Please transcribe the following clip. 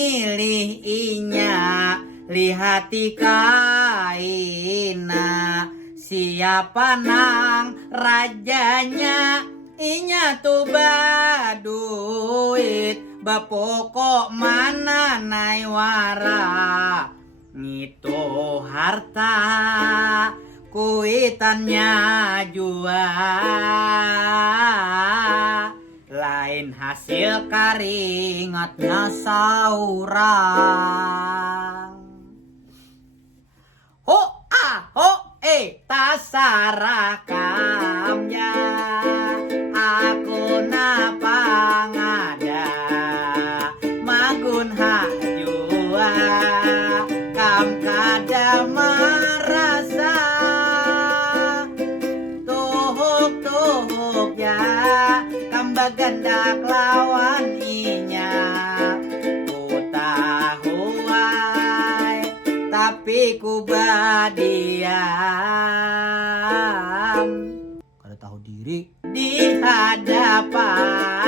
milih inya, lihati kaina, siapa nang rajanya, inya tuh baduit, bapokok mana naiwara, ngito harta kuitannya jua, lain hasil keringatnya saurang. Ho ah ho tasarakam ya, aku napangada magun hajua, kam kada marasa tuhuk ya, kam bagandak lawan inya, ku tahu ay, tapi ku badiam, kada tahu diri di hadapan